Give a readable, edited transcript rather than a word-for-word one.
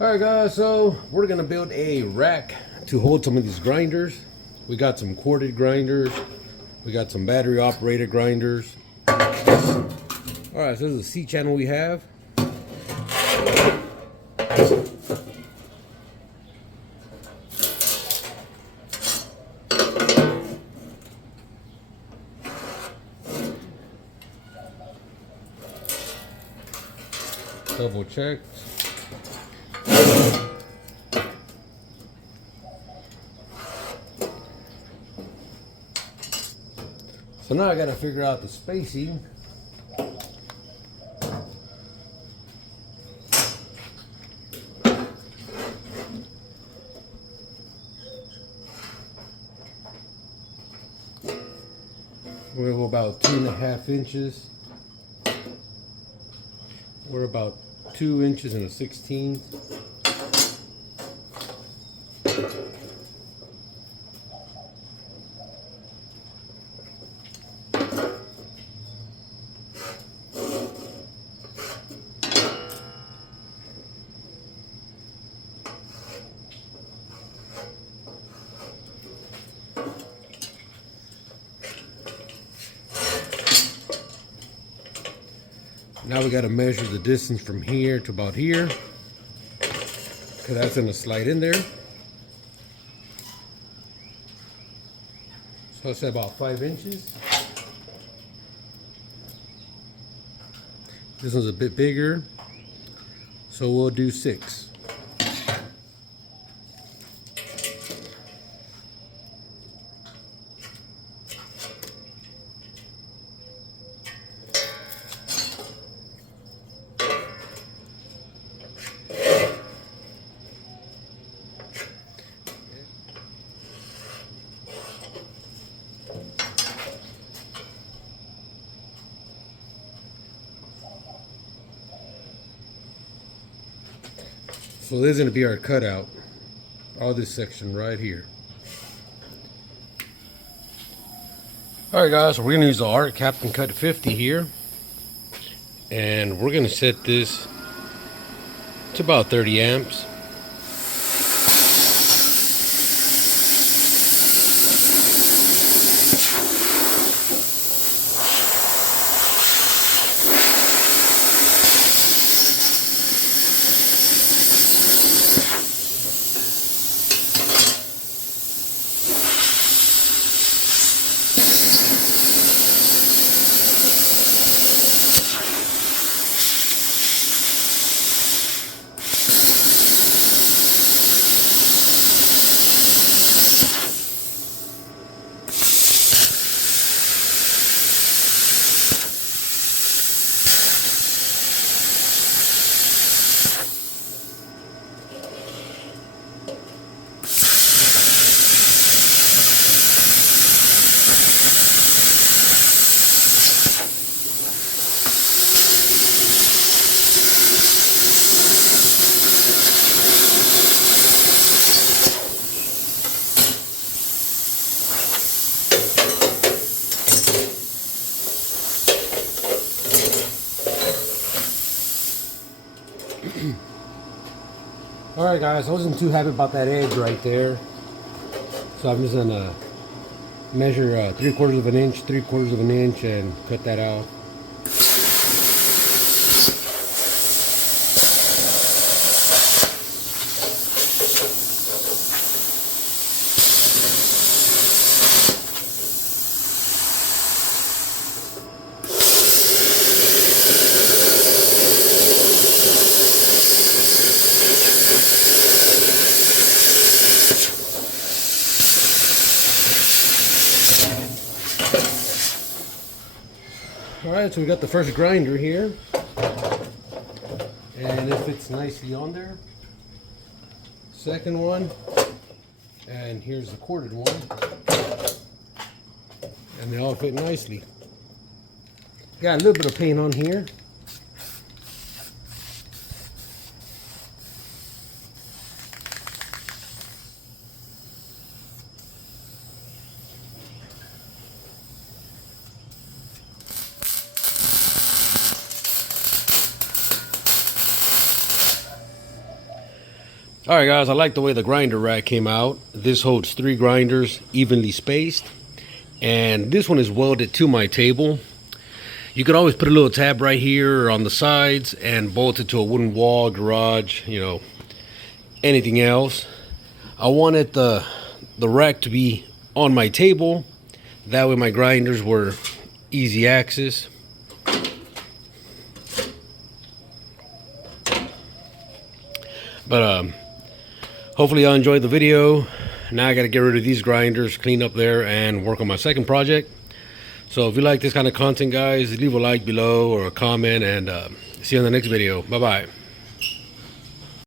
Alright guys, so we're gonna build a rack to hold some of these grinders. We got some corded grinders, we got some battery operated grinders. Alright, so this is a C channel we have. Double checked. So now I gotta figure out the spacing. We're gonna go about 2.5 inches. We're about 2 inches and a 16th. Now we got to measure the distance from here to about here, because that's going to slide in there. So it's about 5 inches. This one's a bit bigger, so we'll do 6. So this is going to be our cutout, all this section right here. Alright guys, so we're going to use the Art Captain Cut 50 here. And we're going to set this to about 30 amps. Alright guys, I wasn't too happy about that edge right there. So I'm just gonna measure 3/4 of an inch, 3/4 of an inch, and cut that out. Alright, so we got the first grinder here, and it fits nicely on there. Second one, and here's the corded one, and they all fit nicely. Got a little bit of paint on here. All right, guys, I like the way the grinder rack came out. This holds 3 grinders evenly spaced, and this one is welded to my table. You could always put a little tab right here or on the sides and bolt it to a wooden wall, garage, you know, anything else. I wanted the rack to be on my table. That way my grinders were easy access. But hopefully y'all enjoyed the video. Now I got to get rid of these grinders, clean up there, and work on my second project. So if you like this kind of content, guys, leave a like below or a comment, and see you on the next video. Bye bye.